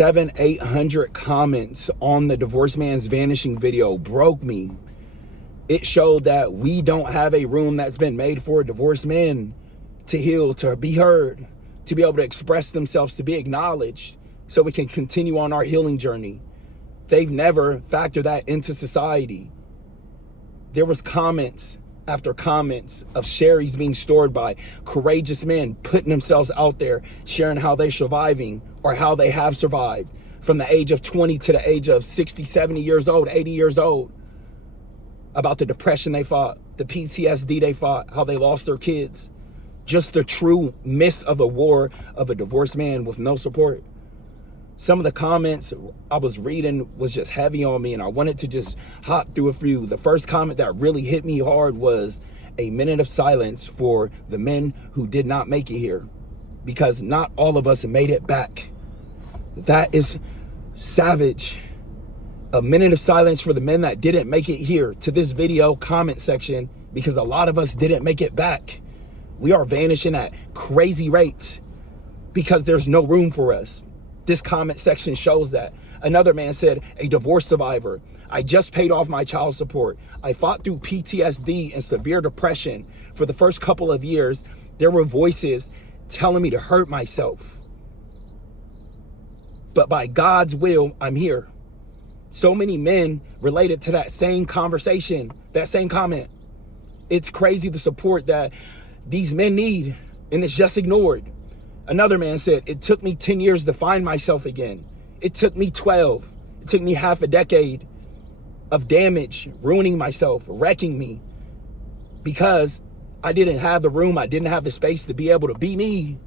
800 comments on the Divorced Man's Vanishing video broke me. It showed that we don't have a room that's been made for divorced men to heal, to be heard, to be able to express themselves, to be acknowledged, so we can continue on our healing journey. They've never factored that into society. There was comments after comments of Sherry's being stored by courageous men putting themselves out there, sharing how they're surviving or how they have survived from the age of 20 to the age of 60, 70 years old, 80 years old, about the depression they fought, the PTSD they fought, how they lost their kids, just the true miss of the war of a divorced man with no support. Some of the comments I was reading was just heavy on me, and I wanted to just hop through a few. The first comment that really hit me hard was a minute of silence for the men who did not make it here, because not all of us made it back. That is savage. A minute of silence for the men that didn't make it here to this video comment section, because a lot of us didn't make it back. We are vanishing at crazy rates because there's no room for us. This comment section shows that. Another man said, a divorce survivor. I just paid off my child support. I fought through PTSD and severe depression. For the first couple of years, there were voices telling me to hurt myself. But by God's will, I'm here. So many men related to that same conversation, that same comment. It's crazy the support that these men need, and it's just ignored. Another man said, it took me 10 years to find myself again. It took me 12. It took me half a decade of damage, ruining myself, wrecking me, because I didn't have the room, I didn't have the space to be able to be me.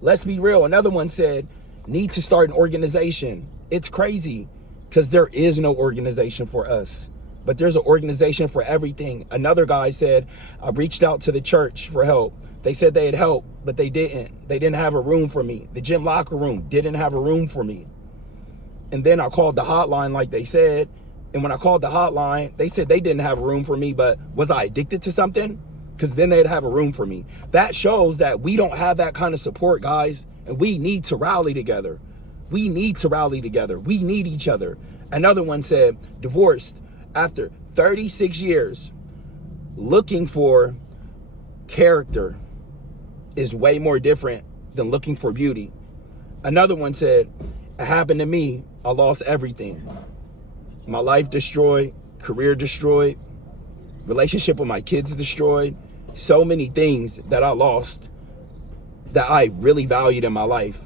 Let's be real. Another one said, need to start an organization. It's crazy because there is no organization for us, but there's an organization for everything. Another guy said, I reached out to the church for help. They said they'd help, but they didn't. They didn't have a room for me. The gym locker room didn't have a room for me. And then I called the hotline like they said. And when I called the hotline, they said they didn't have a room for me, but was I addicted to something? Because then they'd have a room for me. That shows that we don't have that kind of support, guys. And we need to rally together. We need to rally together. We need each other. Another one said, divorced after 36 years, looking for character is way more different than looking for beauty. Another one said, it happened to me. I lost everything. My life destroyed, career destroyed, relationship with my kids destroyed. So many things that I lost that I really valued in my life.